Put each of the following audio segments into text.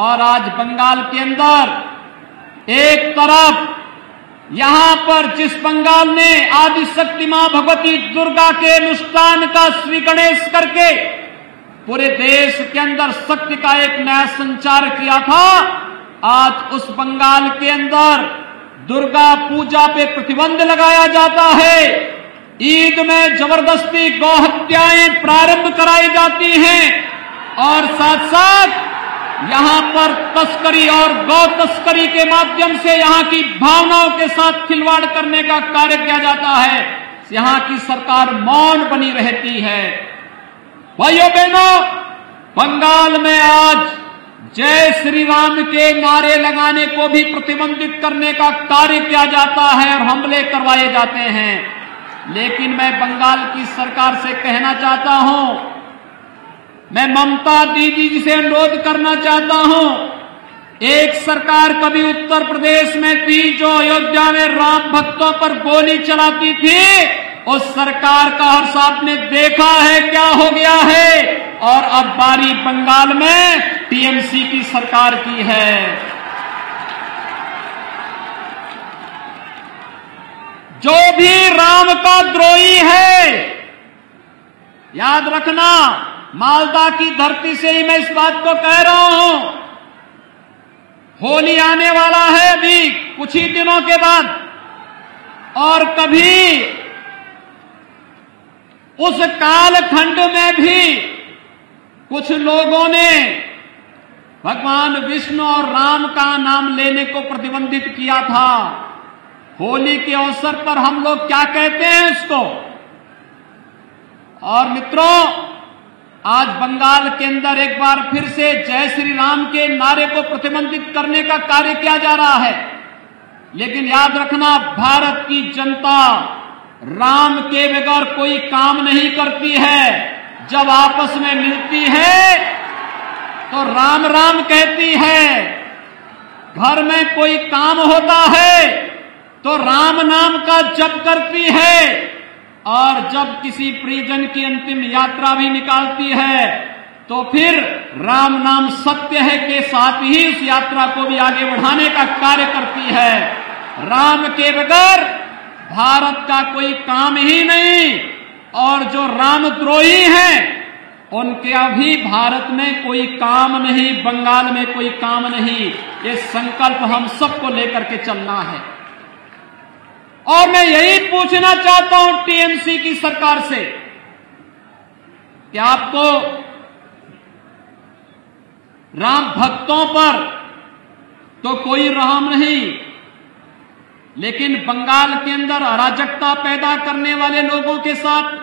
और आज बंगाल के अंदर एक तरफ यहां पर जिस बंगाल ने आदि शक्ति मां भगवती दुर्गा के अनुष्ठान का श्री गणेश करके पूरे देश के अंदर शक्ति का एक नया संचार किया था, आज उस बंगाल के अंदर दुर्गा पूजा पे प्रतिबंध लगाया जाता है। ईद में जबरदस्ती गौ हत्याएं प्रारंभ कराई जाती हैं और साथ साथ यहां पर तस्करी और गौ तस्करी के माध्यम से यहां की भावनाओं के साथ खिलवाड़ करने का कार्य किया जाता है। यहां की सरकार मौन बनी रहती है। भाइयों बहनों, बंगाल में आज जय श्री राम के नारे लगाने को भी प्रतिबंधित करने का कार्य किया जाता है और हमले करवाए जाते हैं। लेकिन मैं बंगाल की सरकार से कहना चाहता हूं, मैं ममता दीदी जी से अनुरोध करना चाहता हूं, एक सरकार कभी उत्तर प्रदेश में थी जो अयोध्या में राम भक्तों पर गोली चलाती थी। उस सरकार का हर साहब ने देखा है क्या हो गया है, और अब बारी बंगाल में टीएमसी की सरकार की है। जो भी राम का द्रोही है, याद रखना, मालदा की धरती से ही मैं इस बात को कह रहा हूं, होली आने वाला है अभी कुछ ही दिनों के बाद, और कभी उस कालखंड में भी कुछ लोगों ने भगवान विष्णु और राम का नाम लेने को प्रतिबंधित किया था। होली के अवसर पर हम लोग क्या कहते हैं उसको। और मित्रों, आज बंगाल के अंदर एक बार फिर से जय श्री राम के नारे को प्रतिबंधित करने का कार्य किया जा रहा है। लेकिन याद रखना, भारत की जनता राम के बगैर कोई काम नहीं करती है। जब आपस में मिलती है तो राम राम कहती है, घर में कोई काम होता है तो राम नाम का जप करती है, और जब किसी परिजन की अंतिम यात्रा भी निकालती है तो फिर राम नाम सत्य है के साथ ही उस यात्रा को भी आगे बढ़ाने का कार्य करती है। राम के बगैर भारत का कोई काम ही नहीं, और जो रामद्रोही हैं उनके अभी भारत में कोई काम नहीं, बंगाल में कोई काम नहीं। ये संकल्प हम सबको लेकर के चलना है। और मैं यही पूछना चाहता हूं टीएमसी की सरकार से कि आपको राम भक्तों पर तो कोई रहम नहीं, लेकिन बंगाल के अंदर अराजकता पैदा करने वाले लोगों के साथ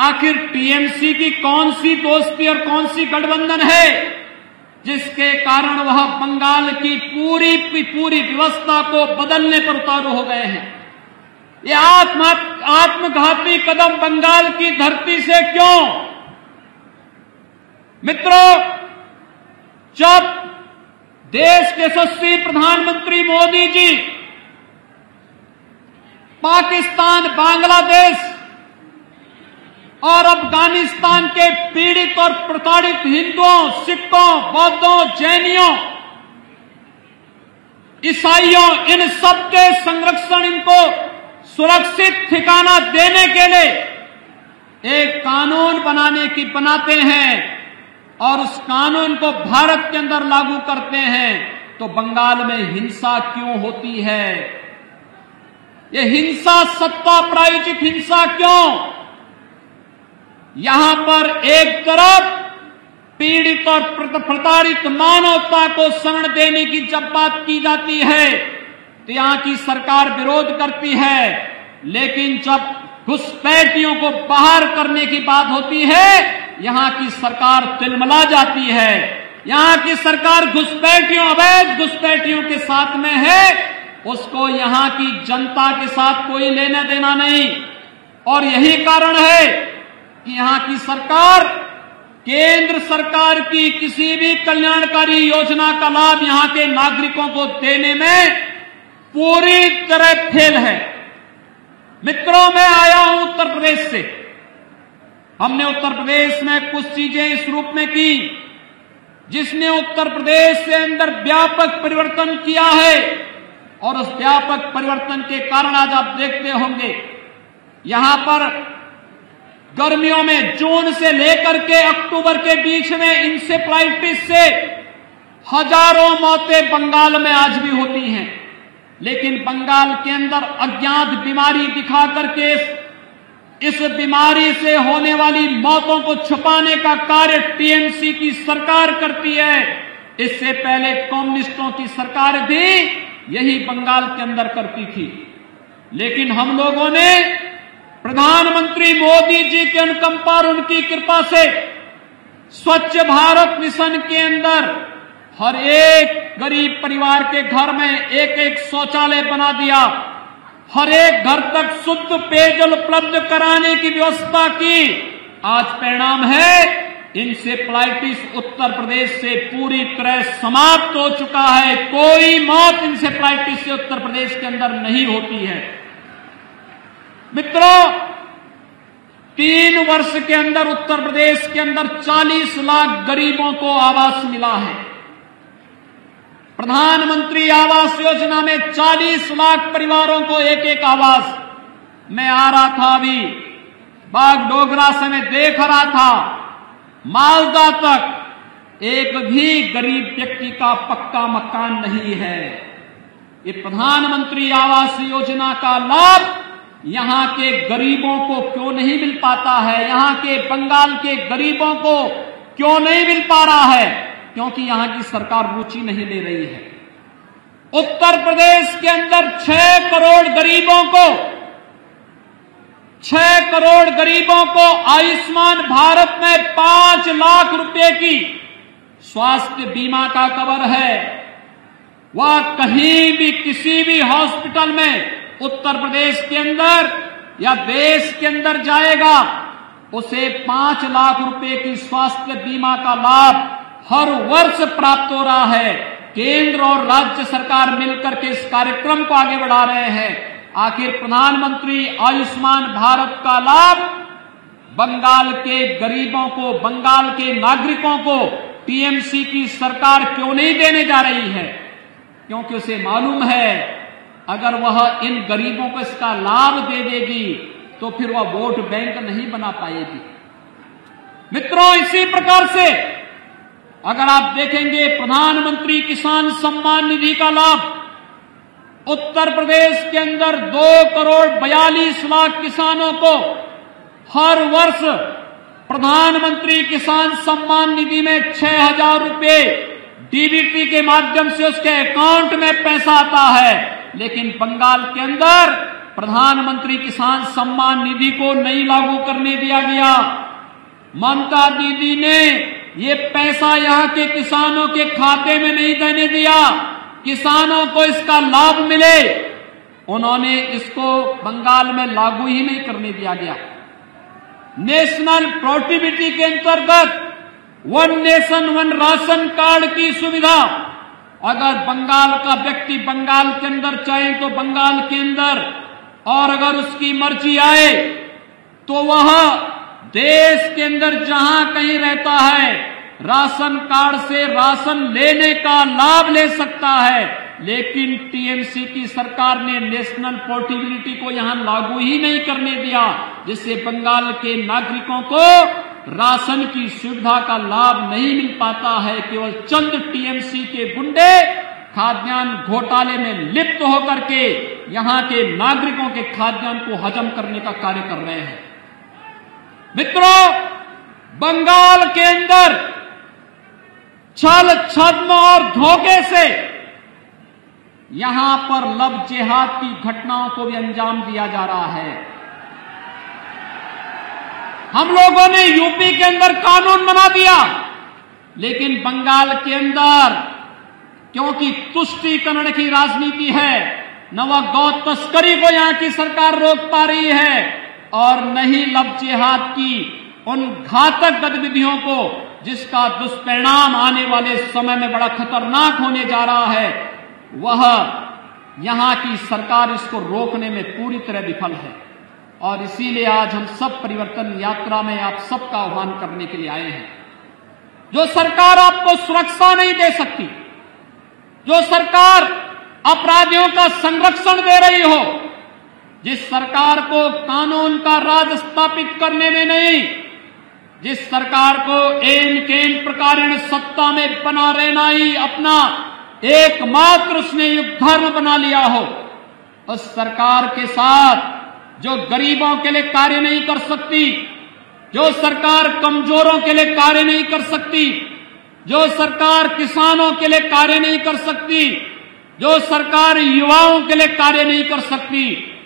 आखिर टीएमसी की कौन सी दोस्ती और कौन सी गठबंधन है जिसके कारण वह बंगाल की पूरी व्यवस्था को बदलने पर उतारू हो गए हैं। ये आत्मघाती कदम बंगाल की धरती से क्यों? मित्रों, जब देश के यशस्वी प्रधानमंत्री मोदी जी पाकिस्तान, बांग्लादेश और अफगानिस्तान के पीड़ित और प्रताड़ित हिंदुओं, सिखों, बौद्धों, जैनियों, ईसाइयों, इन सब के संरक्षण, इनको सुरक्षित ठिकाना देने के लिए एक कानून बनाते हैं और उस कानून को भारत के अंदर लागू करते हैं, तो बंगाल में हिंसा क्यों होती है? ये हिंसा सत्ता प्रायोजित हिंसा क्यों? यहां पर एक तरफ पीड़ित और प्रताड़ित मानवता को शरण देने की जब बात की जाती है तो यहां की सरकार विरोध करती है, लेकिन जब घुसपैठियों को बाहर करने की बात होती है यहां की सरकार तिलमिला जाती है। यहां की सरकार घुसपैठियों, अवैध घुसपैठियों के साथ में है, उसको यहां की जनता के साथ कोई लेना देना नहीं। और यही कारण है कि यहां की सरकार केंद्र सरकार की किसी भी कल्याणकारी योजना का लाभ यहां के नागरिकों को देने में पूरी तरह फेल है। मित्रों, मैं आया हूं उत्तर प्रदेश से। हमने उत्तर प्रदेश में कुछ चीजें इस रूप में की जिसने उत्तर प्रदेश के अंदर व्यापक परिवर्तन किया है। और उस व्यापक परिवर्तन के कारण आज आप देखते होंगे यहां पर गर्मियों में जून से लेकर के अक्टूबर के बीच में इंसेफ्लाइटिस से हजारों मौतें बंगाल में आज भी होती हैं। लेकिन बंगाल के अंदर अज्ञात बीमारी दिखा करके इस बीमारी से होने वाली मौतों को छुपाने का कार्य टीएमसी की सरकार करती है। इससे पहले कम्युनिस्टों की सरकार भी यही बंगाल के अंदर करती थी। लेकिन हम लोगों ने प्रधानमंत्री मोदी जी के अनुकंपा और उनकी कृपा से स्वच्छ भारत मिशन के अंदर हर एक गरीब परिवार के घर में एक एक शौचालय बना दिया, हर एक घर तक शुद्ध पेयजल उपलब्ध कराने की व्यवस्था की। आज परिणाम है इंसेफ्लाइटिस उत्तर प्रदेश से पूरी तरह समाप्त हो चुका है। कोई मौत इंसेफ्लाइटिस से उत्तर प्रदेश के अंदर नहीं होती है। मित्रों, 3 वर्ष के अंदर उत्तर प्रदेश के अंदर 40 लाख गरीबों को आवास मिला है। प्रधानमंत्री आवास योजना में 40 लाख परिवारों को एक एक आवास। मैं आ रहा था अभी बागडोगरा से, मैं देख रहा था मालदा तक एक भी गरीब व्यक्ति का पक्का मकान नहीं है। ये प्रधानमंत्री आवास योजना का लाभ यहां के गरीबों को क्यों नहीं मिल पाता है? यहां के बंगाल के गरीबों को क्यों नहीं मिल पा रहा है? क्योंकि यहां की सरकार रुचि नहीं ले रही है। उत्तर प्रदेश के अंदर 6 करोड़ गरीबों को आयुष्मान भारत में 5 लाख रुपए की स्वास्थ्य बीमा का कवर है। वह कहीं भी किसी भी हॉस्पिटल में उत्तर प्रदेश के अंदर या देश के अंदर जाएगा, उसे 5 लाख रुपए की स्वास्थ्य बीमा का लाभ हर वर्ष प्राप्त हो रहा है। केंद्र और राज्य सरकार मिलकर के इस कार्यक्रम को आगे बढ़ा रहे हैं। आखिर प्रधानमंत्री आयुष्मान भारत का लाभ बंगाल के गरीबों को, बंगाल के नागरिकों को टीएमसी की सरकार क्यों नहीं देने जा रही है? क्योंकि उसे मालूम है अगर वह इन गरीबों को इसका लाभ दे देगी तो फिर वह वोट बैंक नहीं बना पाएगी। मित्रों, इसी प्रकार से अगर आप देखेंगे प्रधानमंत्री किसान सम्मान निधि का लाभ उत्तर प्रदेश के अंदर 2 करोड़ 42 लाख किसानों को हर वर्ष प्रधानमंत्री किसान सम्मान निधि में 6,000 रुपए डीबीटी के माध्यम से उसके अकाउंट में पैसा आता है। लेकिन बंगाल के अंदर प्रधानमंत्री किसान सम्मान निधि को नहीं लागू करने दिया गया। ममता दीदी ने ये पैसा यहां के किसानों के खाते में नहीं देने दिया, किसानों को इसका लाभ मिले, उन्होंने इसको बंगाल में लागू ही नहीं करने दिया गया। नेशनल पोर्टेबिलिटी के अंतर्गत 1 नेशन 1 राशन कार्ड की सुविधा अगर बंगाल का व्यक्ति बंगाल के अंदर चाहे तो बंगाल के अंदर, और अगर उसकी मर्जी आए तो वह देश के अंदर जहां कहीं रहता है राशन कार्ड से राशन लेने का लाभ ले सकता है। लेकिन टीएमसी की सरकार ने नेशनल पोर्टेबिलिटी को यहां लागू ही नहीं करने दिया, जिससे बंगाल के नागरिकों को राशन की सुविधा का लाभ नहीं मिल पाता है। केवल चंद टीएमसी के गुंडे खाद्यान्न घोटाले में लिप्त होकर के यहां के नागरिकों के खाद्यान्न को हजम करने का कार्य कर रहे हैं। मित्रों, बंगाल के अंदर छल छद्म और धोखे से यहां पर लव जिहाद की घटनाओं को भी अंजाम दिया जा रहा है। हम लोगों ने यूपी के अंदर कानून बना दिया, लेकिन बंगाल के अंदर क्योंकि तुष्टीकरण की राजनीति है, न वह गौ तस्करी को यहां की सरकार रोक पा रही है और न ही लव जिहाद की उन घातक गतिविधियों को जिसका दुष्परिणाम आने वाले समय में बड़ा खतरनाक होने जा रहा है, वह यहां की सरकार इसको रोकने में पूरी तरह विफल है। और इसीलिए आज हम सब परिवर्तन यात्रा में आप सबका आह्वान करने के लिए आए हैं। जो सरकार आपको सुरक्षा नहीं दे सकती, जो सरकार अपराधियों का संरक्षण दे रही हो, जिस सरकार को कानून का राज स्थापित करने में नहीं, जिस सरकार को एन केन प्रकारेण सत्ता में बना रहना ही अपना एकमात्र उसने युग धर्म बना लिया हो, उस सरकार के साथ जो गरीबों के लिए कार्य नहीं कर सकती, जो सरकार कमजोरों के लिए कार्य नहीं कर सकती, जो सरकार किसानों के लिए कार्य नहीं कर सकती, जो सरकार युवाओं के लिए कार्य नहीं कर सकती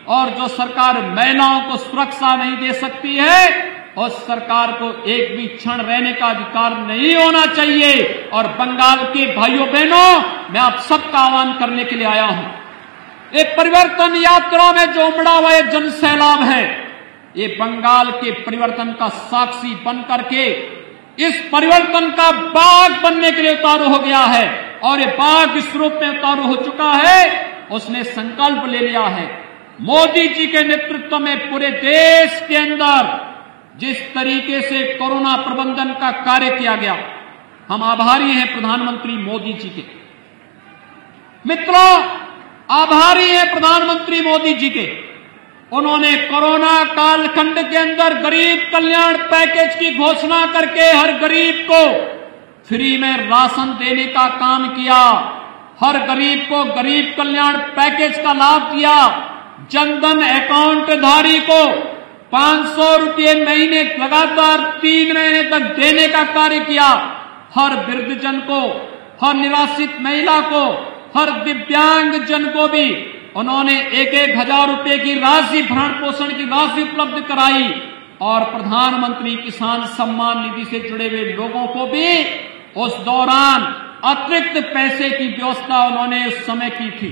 और जो सरकार महिलाओं को सुरक्षा नहीं दे सकती है, उस सरकार को एक भी क्षण रहने का अधिकार नहीं होना चाहिए। और बंगाल के भाइयों बहनों, मैं आप सबका आह्वान करने के लिए आया हूं। ये परिवर्तन यात्रा में जो उमड़ा हुआ ये जन सैलाब है, ये बंगाल के परिवर्तन का साक्षी बनकर के इस परिवर्तन का बाघ बनने के लिए उतारू हो गया है और ये बाघ इस रूप में उतारू हो चुका है। उसने संकल्प ले लिया है। मोदी जी के नेतृत्व में पूरे देश के अंदर जिस तरीके से कोरोना प्रबंधन का कार्य किया गया, हम आभारी हैं प्रधानमंत्री मोदी जी के। मित्रों, आभारी हैं प्रधानमंत्री मोदी जी के। उन्होंने कोरोना कालखंड के अंदर गरीब कल्याण पैकेज की घोषणा करके हर गरीब को फ्री में राशन देने का काम किया, हर गरीब को गरीब कल्याण पैकेज का लाभ दिया, जनधन अकाउंट धारी को 500 रुपये महीने लगातार 3 महीने तक देने का कार्य किया, हर वृद्धजन को, हर निराश्रित महिला को, हर दिव्यांग जन को भी उन्होंने 1,000 रुपये की राशि, भरण पोषण की राशि उपलब्ध कराई और प्रधानमंत्री किसान सम्मान निधि से जुड़े हुए लोगों को भी उस दौरान अतिरिक्त पैसे की व्यवस्था उन्होंने उस समय की थी।